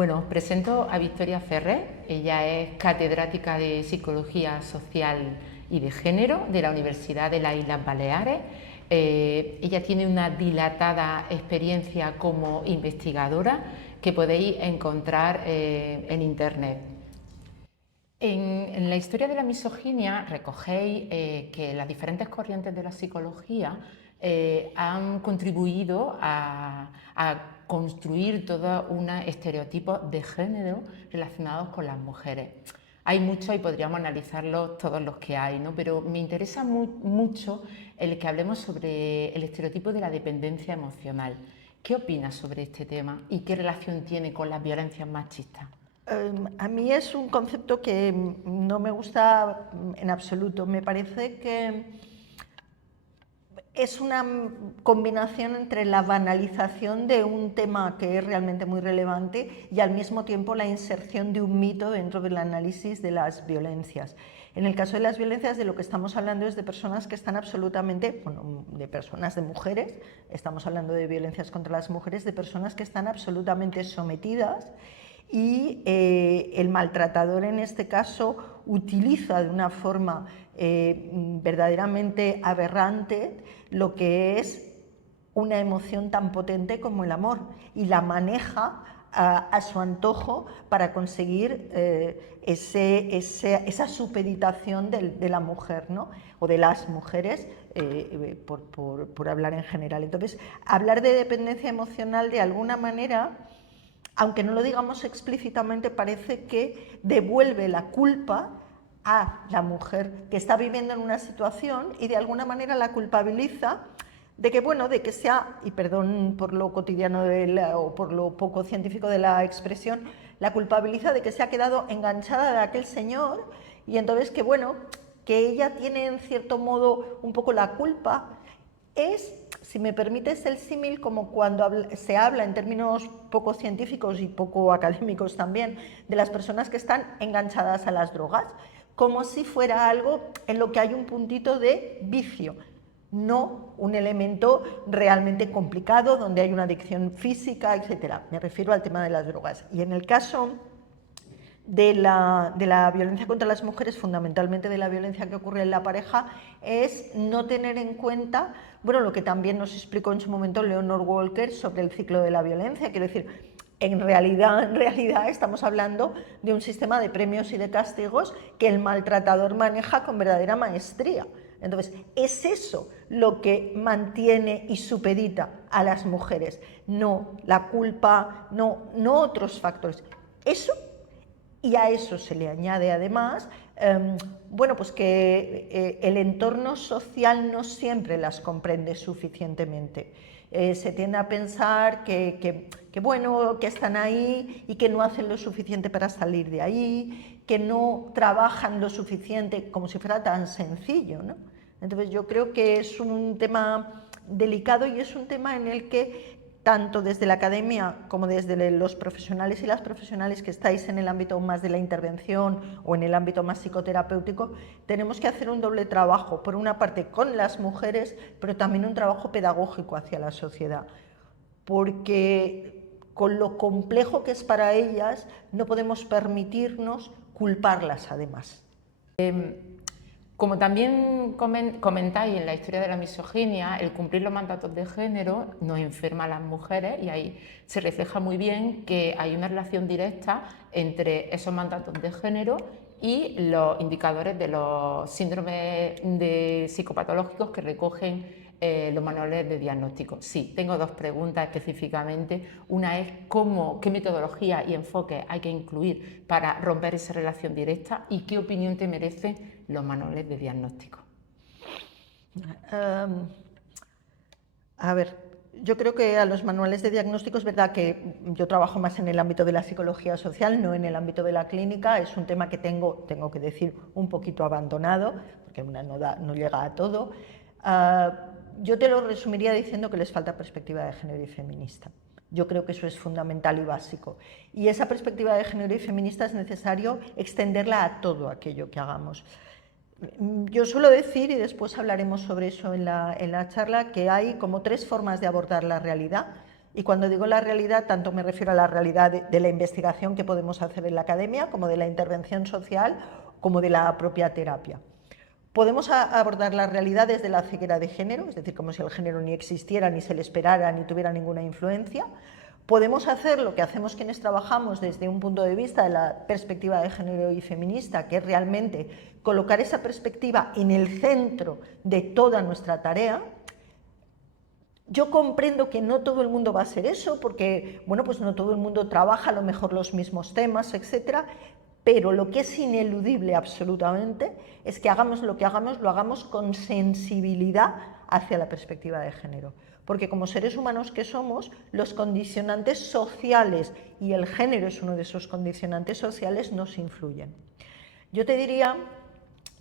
Bueno, os presento a Victoria Ferrer. Ella es catedrática de Psicología Social y de Género de la Universidad de las Islas Baleares. Ella tiene una dilatada experiencia como investigadora que podéis encontrar en Internet. En la historia de la misoginia recogéis que las diferentes corrientes de la psicología han contribuido a construir todo un estereotipo de género relacionados con las mujeres. Hay muchos y podríamos analizarlos todos los que hay, ¿no? Pero me interesa mucho el que hablemos sobre el estereotipo de la dependencia emocional. ¿Qué opinas sobre este tema y qué relación tiene con las violencias machistas? A mí es un concepto que no me gusta en absoluto. Me parece que es una combinación entre la banalización de un tema que es realmente muy relevante y al mismo tiempo la inserción de un mito dentro del análisis de las violencias. En el caso de las violencias, de lo que estamos hablando es de personas que están absolutamente, bueno, de personas, de mujeres, estamos hablando de violencias contra las mujeres, de personas que están absolutamente sometidas y el maltratador en este caso utiliza de una forma verdaderamente aberrante lo que es una emoción tan potente como el amor y la maneja a su antojo para conseguir esa supeditación de la mujer, ¿no? O de las mujeres, por hablar en general. Entonces, hablar de dependencia emocional de alguna manera, aunque no lo digamos explícitamente, parece que devuelve la culpa a la mujer que está viviendo en una situación y de alguna manera la culpabiliza de que, bueno, de que sea, y perdón por lo cotidiano o por lo poco científico de la expresión, la culpabiliza de que se ha quedado enganchada de aquel señor y entonces que, bueno, que ella tiene en cierto modo un poco la culpa. Es, si me permites el símil, como cuando se habla en términos poco científicos y poco académicos también de las personas que están enganchadas a las drogas, como si fuera algo en lo que hay un puntito de vicio, no un elemento realmente complicado donde hay una adicción física, etc. Me refiero al tema de las drogas. Y en el caso de la violencia contra las mujeres, fundamentalmente de la violencia que ocurre en la pareja, es no tener en cuenta, bueno, lo que también nos explicó en su momento Leonor Walker sobre el ciclo de la violencia. Quiero decir, en realidad estamos hablando de un sistema de premios y de castigos que el maltratador maneja con verdadera maestría. Entonces, es eso lo que mantiene y supedita a las mujeres, no la culpa, no otros factores. Eso. Y a eso se le añade además, bueno, pues que el entorno social no siempre las comprende suficientemente. Se tiende a pensar bueno, que están ahí y que no hacen lo suficiente para salir de ahí, que no trabajan lo suficiente, como si fuera tan sencillo, ¿no? Entonces yo creo que es un tema delicado y es un tema en el que tanto desde la academia como desde los profesionales y las profesionales que estáis en el ámbito más de la intervención o en el ámbito más psicoterapéutico, tenemos que hacer un doble trabajo, por una parte con las mujeres, pero también un trabajo pedagógico hacia la sociedad, porque con lo complejo que es para ellas no podemos permitirnos culparlas además. Como también comentáis en la historia de la misoginia, el cumplir los mandatos de género nos enferma a las mujeres y ahí se refleja muy bien que hay una relación directa entre esos mandatos de género y los indicadores de los síndromes psicopatológicos que recogen los manuales de diagnóstico. Sí, tengo dos preguntas específicamente. Una es qué metodología y enfoque hay que incluir para romper esa relación directa y qué opinión te merecen los manuales de diagnóstico. A ver, yo creo que a los manuales de diagnóstico es verdad que yo trabajo más en el ámbito de la psicología social, no en el ámbito de la clínica. Es un tema que tengo que decir, un poquito abandonado, porque una no llega a todo. Yo te lo resumiría diciendo que les falta perspectiva de género y feminista. Yo creo que eso es fundamental y básico. Y esa perspectiva de género y feminista es necesario extenderla a todo aquello que hagamos. Yo suelo decir, y después hablaremos sobre eso en la charla, que hay como tres formas de abordar la realidad. Y cuando digo la realidad, tanto me refiero a la realidad de la investigación que podemos hacer en la academia, como de la intervención social, como de la propia terapia. Podemos abordar la realidad desde la ceguera de género, es decir, como si el género ni existiera, ni se le esperara, ni tuviera ninguna influencia. Podemos hacer lo que hacemos quienes trabajamos desde un punto de vista de la perspectiva de género y feminista, que es realmente colocar esa perspectiva en el centro de toda nuestra tarea. Yo comprendo que no todo el mundo va a hacer eso, porque, bueno, pues no todo el mundo trabaja a lo mejor los mismos temas, etcétera, pero lo que es ineludible absolutamente es que hagamos lo que hagamos, lo hagamos con sensibilidad hacia la perspectiva de género. Porque como seres humanos que somos, los condicionantes sociales, y el género es uno de esos condicionantes sociales, nos influyen. Yo te diría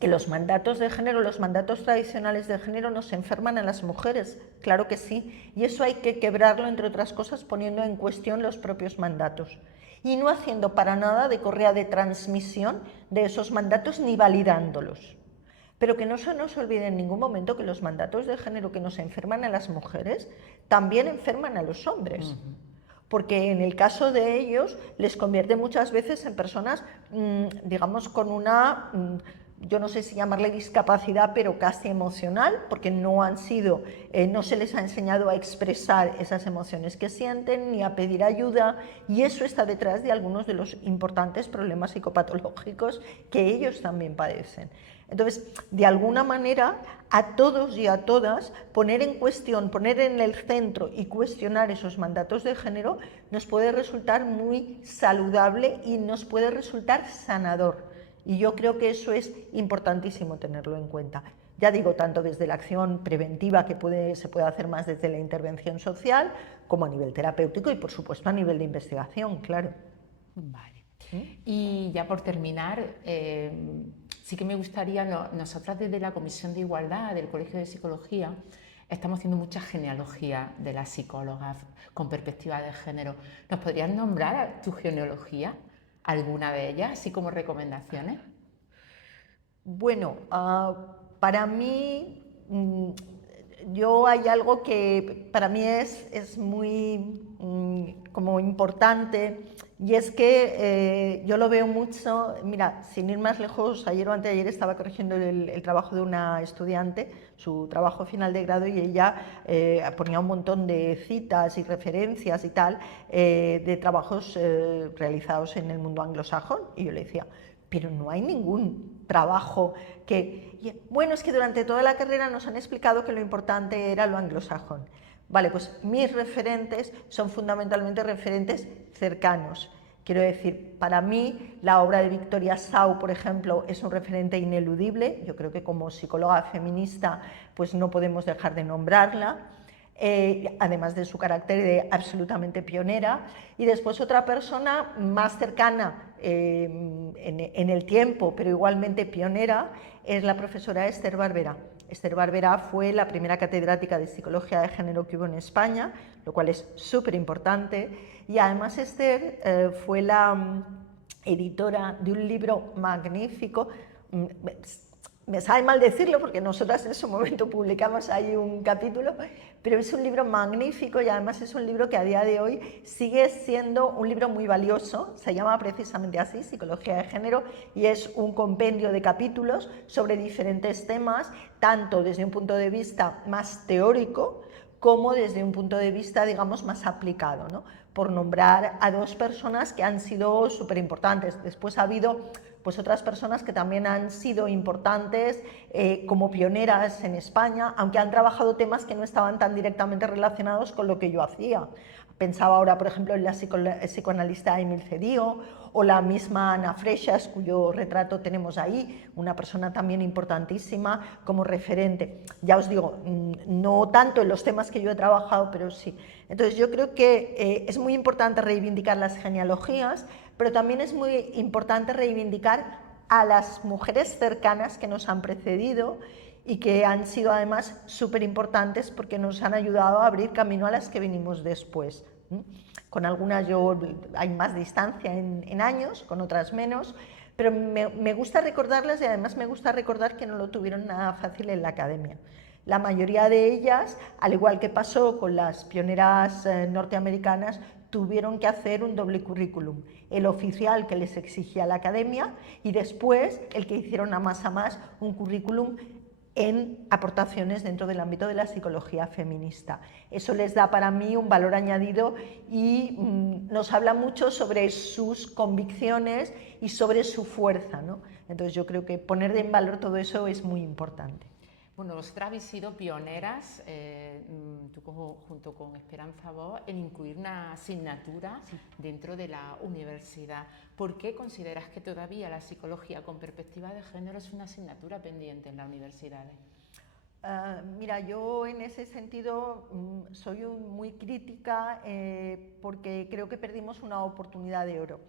que los mandatos de género, los mandatos tradicionales de género nos enferman a las mujeres, claro que sí, y eso hay que quebrarlo, entre otras cosas, poniendo en cuestión los propios mandatos y no haciendo para nada de correa de transmisión de esos mandatos ni validándolos. Pero que no se nos olvide en ningún momento que los mandatos de género que nos enferman a las mujeres también enferman a los hombres. Porque en el caso de ellos les convierte muchas veces en personas, digamos, con una, yo no sé si llamarle discapacidad, pero casi emocional, porque no han sido, no se les ha enseñado a expresar esas emociones que sienten ni a pedir ayuda, y eso está detrás de algunos de los importantes problemas psicopatológicos que ellos también padecen. Entonces, de alguna manera, a todos y a todas, poner en cuestión, poner en el centro y cuestionar esos mandatos de género nos puede resultar muy saludable y nos puede resultar sanador. Y yo creo que eso es importantísimo tenerlo en cuenta. Ya digo, tanto desde la acción preventiva, que se puede hacer más desde la intervención social, como a nivel terapéutico y, por supuesto, a nivel de investigación, claro. Vale. Y ya por terminar, sí que me gustaría, nosotras desde la Comisión de Igualdad del Colegio de Psicología estamos haciendo mucha genealogía de las psicólogas con perspectiva de género. ¿Nos podrías nombrar tu genealogía, alguna de ellas, así como recomendaciones? Bueno, para mí, yo hay algo que para mí es muy como importante, y es que yo lo veo mucho. Mira, sin ir más lejos, ayer o anteayer estaba corrigiendo el trabajo de una estudiante, su trabajo final de grado, y ella ponía un montón de citas y referencias y tal de trabajos realizados en el mundo anglosajón, y yo le decía, pero no hay ningún trabajo que... Bueno, es que durante toda la carrera nos han explicado que lo importante era lo anglosajón. Vale, pues mis referentes son fundamentalmente referentes cercanos. Quiero decir, para mí la obra de Victoria Sau, por ejemplo, es un referente ineludible. Yo creo que como psicóloga feminista pues no podemos dejar de nombrarla. Además de su carácter de absolutamente pionera. Y después otra persona más cercana en el tiempo, pero igualmente pionera, es la profesora Esther Barberá. Esther Barberá fue la primera catedrática de Psicología de Género que hubo en España, lo cual es súper importante, y además Esther fue la editora de un libro magnífico. Me sabe mal decirlo porque nosotras en su momento publicamos ahí un capítulo, pero es un libro magnífico, y además es un libro que a día de hoy sigue siendo un libro muy valioso. Se llama precisamente así, Psicología de Género, y es un compendio de capítulos sobre diferentes temas, tanto desde un punto de vista más teórico como desde un punto de vista, digamos, más aplicado, ¿no? Por nombrar a dos personas que han sido súper importantes. Después ha habido pues otras personas que también han sido importantes como pioneras en España, aunque han trabajado temas que no estaban tan directamente relacionados con lo que yo hacía. Pensaba ahora, por ejemplo, en la psicoanalista Emil Cedillo, o la misma Ana Freixas, cuyo retrato tenemos ahí, una persona también importantísima como referente. Ya os digo, no tanto en los temas que yo he trabajado, pero sí. Entonces yo creo que es muy importante reivindicar las genealogías, pero también es muy importante reivindicar a las mujeres cercanas que nos han precedido y que han sido además súper importantes porque nos han ayudado a abrir camino a las que venimos después. Con algunas hay más distancia en años, con otras menos, pero me gusta recordarlas, y además me gusta recordar que no lo tuvieron nada fácil en la academia. La mayoría de ellas, al igual que pasó con las pioneras norteamericanas, tuvieron que hacer un doble currículum, el oficial que les exigía la academia y después el que hicieron a más, un currículum en aportaciones dentro del ámbito de la psicología feminista. Eso les da para mí un valor añadido y nos habla mucho sobre sus convicciones y sobre su fuerza, ¿no? Entonces yo creo que poner en valor todo eso es muy importante. Bueno, vosotras habéis sido pioneras, tú junto con Esperanza Voz, en incluir una asignatura dentro de la universidad. ¿Por qué consideras que todavía la psicología con perspectiva de género es una asignatura pendiente en las universidades? Mira, yo en ese sentido soy muy crítica porque creo que perdimos una oportunidad de oro.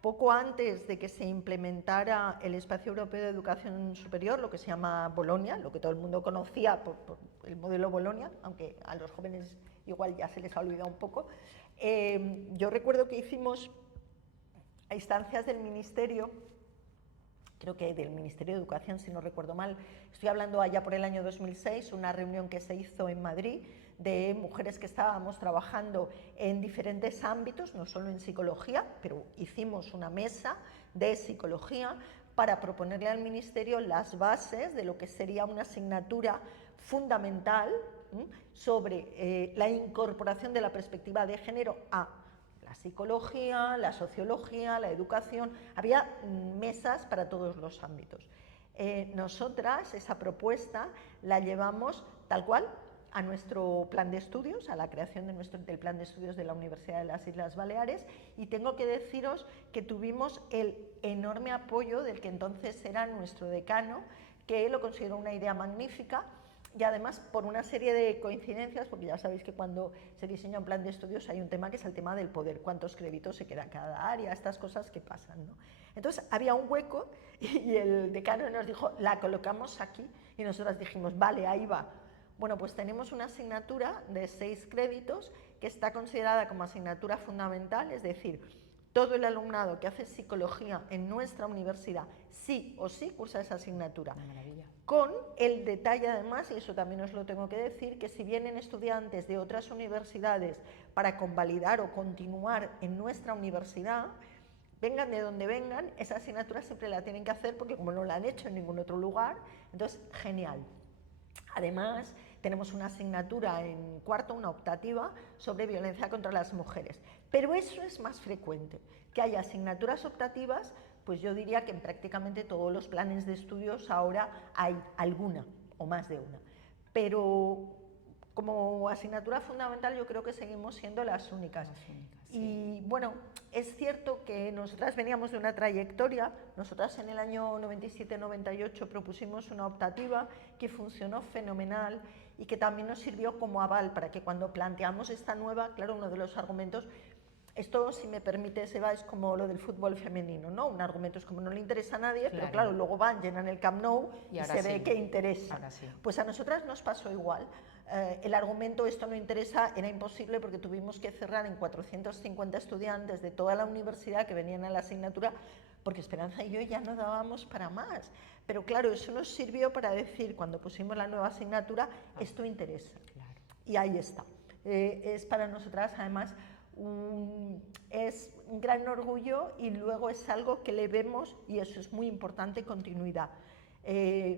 Poco antes de que se implementara el Espacio Europeo de Educación Superior, lo que se llama Bolonia, lo que todo el mundo conocía por el modelo Bolonia, aunque a los jóvenes igual ya se les ha olvidado un poco, yo recuerdo que hicimos a instancias del Ministerio, creo que del Ministerio de Educación, si no recuerdo mal, estoy hablando allá por el año 2006, una reunión que se hizo en Madrid de mujeres que estábamos trabajando en diferentes ámbitos, no solo en psicología, pero hicimos una mesa de psicología para proponerle al Ministerio las bases de lo que sería una asignatura fundamental sobre la incorporación de la perspectiva de género a la psicología, la sociología, la educación. Había mesas para todos los ámbitos. Nosotras esa propuesta la llevamos tal cual a nuestro plan de estudios, a la creación del plan de estudios de la Universidad de las Islas Baleares, y tengo que deciros que tuvimos el enorme apoyo del que entonces era nuestro decano, que lo consideró una idea magnífica. Y además por una serie de coincidencias, porque ya sabéis que cuando se diseña un plan de estudios hay un tema que es el tema del poder, cuántos créditos se queda cada área, estas cosas que pasan, ¿no? Entonces había un hueco y el decano nos dijo, la colocamos aquí, y nosotras dijimos, vale, ahí va. Bueno, pues tenemos una asignatura de 6 créditos que está considerada como asignatura fundamental, es decir, todo el alumnado que hace psicología en nuestra universidad sí o sí cursa esa asignatura. Maravilla. Con el detalle además, y eso también os lo tengo que decir, que si vienen estudiantes de otras universidades para convalidar o continuar en nuestra universidad, vengan de donde vengan, esa asignatura siempre la tienen que hacer porque como no la han hecho en ningún otro lugar, entonces genial. Además, tenemos una asignatura en cuarto, una optativa, sobre violencia contra las mujeres. Pero eso es más frecuente, que haya asignaturas optativas, pues yo diría que en prácticamente todos los planes de estudios ahora hay alguna o más de una. Pero como asignatura fundamental yo creo que seguimos siendo las únicas. Sí. Y bueno, es cierto que nosotras veníamos de una trayectoria, nosotras en el año 97-98 propusimos una optativa que funcionó fenomenal y que también nos sirvió como aval para que cuando planteamos esta nueva, claro, uno de los argumentos, esto, si me permite, Seba, es como lo del fútbol femenino, ¿no? Un argumento es como no le interesa a nadie, pero claro, luego van, llenan el Camp Nou y se ve que interesa. Pues a nosotras nos pasó igual. El argumento esto no interesa era imposible porque tuvimos que cerrar en 450 estudiantes de toda la universidad que venían a la asignatura porque Esperanza y yo ya no dábamos para más. Pero claro, eso nos sirvió para decir, cuando pusimos la nueva asignatura, esto interesa. Y ahí está. Es para nosotras, además, es un gran orgullo y luego es algo que le vemos, y eso es muy importante, continuidad.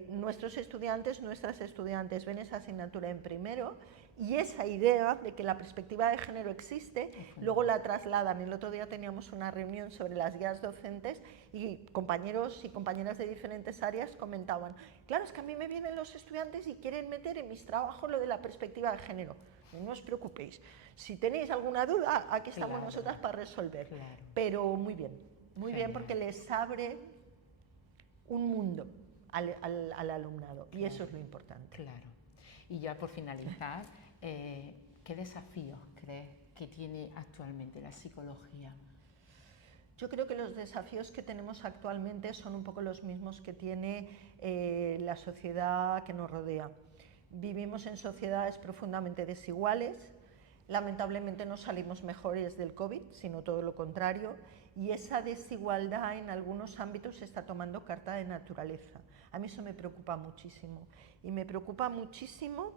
Nuestros estudiantes, nuestras estudiantes ven esa asignatura en primero y esa idea de que la perspectiva de género existe, luego la trasladan. El otro día teníamos una reunión sobre las guías docentes y compañeros y compañeras de diferentes áreas comentaban, claro, es que a mí me vienen los estudiantes y quieren meter en mis trabajos lo de la perspectiva de género. No os preocupéis, si tenéis alguna duda, aquí estamos nosotras para resolver. Pero muy bien, porque les abre un mundo al alumnado, y eso es lo importante. Claro. Y ya por finalizar, ¿qué desafíos crees que tiene actualmente la psicología? Yo creo que los desafíos que tenemos actualmente son un poco los mismos que tiene la sociedad que nos rodea. Vivimos en sociedades profundamente desiguales, lamentablemente no salimos mejores del COVID, sino todo lo contrario, y esa desigualdad en algunos ámbitos está tomando carta de naturaleza. A mí eso me preocupa muchísimo. Y me preocupa muchísimo,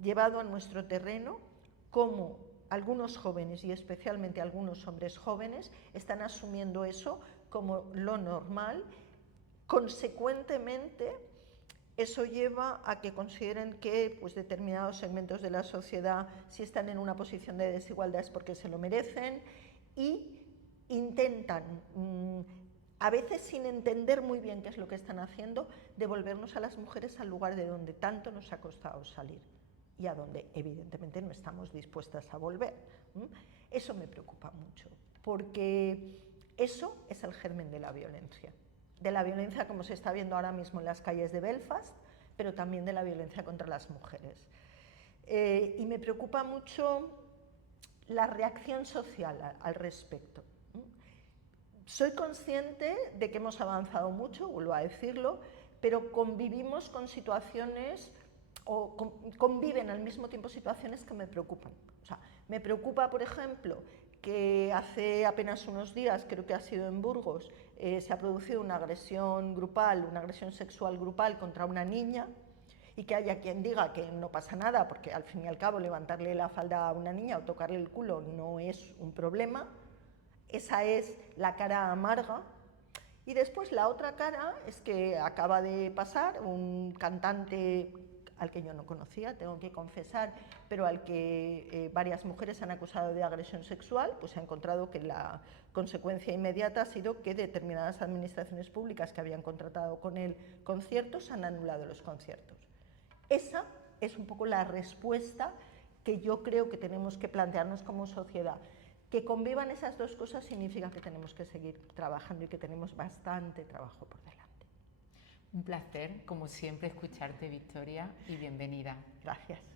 llevado a nuestro terreno, cómo algunos jóvenes y especialmente algunos hombres jóvenes están asumiendo eso como lo normal. Consecuentemente, eso lleva a que consideren que pues, determinados segmentos de la sociedad, si están en una posición de desigualdad es porque se lo merecen, y intentan, a veces sin entender muy bien qué es lo que están haciendo, devolvernos a las mujeres al lugar de donde tanto nos ha costado salir y a donde evidentemente no estamos dispuestas a volver. Eso me preocupa mucho, porque eso es el germen de la violencia como se está viendo ahora mismo en las calles de Belfast, pero también de la violencia contra las mujeres. Y me preocupa mucho la reacción social al respecto. Soy consciente de que hemos avanzado mucho, vuelvo a decirlo, pero convivimos con situaciones o conviven al mismo tiempo situaciones que me preocupan. O sea, me preocupa, por ejemplo, que hace apenas unos días, creo que ha sido en Burgos, se ha producido una agresión grupal, una agresión sexual grupal contra una niña, y que haya quien diga que no pasa nada, porque al fin y al cabo levantarle la falda a una niña o tocarle el culo no es un problema. Esa es la cara amarga. Y después la otra cara es que acaba de pasar un cantante al que yo no conocía, tengo que confesar, pero al que varias mujeres han acusado de agresión sexual, pues se ha encontrado que la consecuencia inmediata ha sido que determinadas administraciones públicas que habían contratado con él conciertos han anulado los conciertos. Esa es un poco la respuesta que yo creo que tenemos que plantearnos como sociedad. Que convivan esas dos cosas significa que tenemos que seguir trabajando y que tenemos bastante trabajo por delante. Un placer, como siempre, escucharte, Victoria, y bienvenida. Gracias.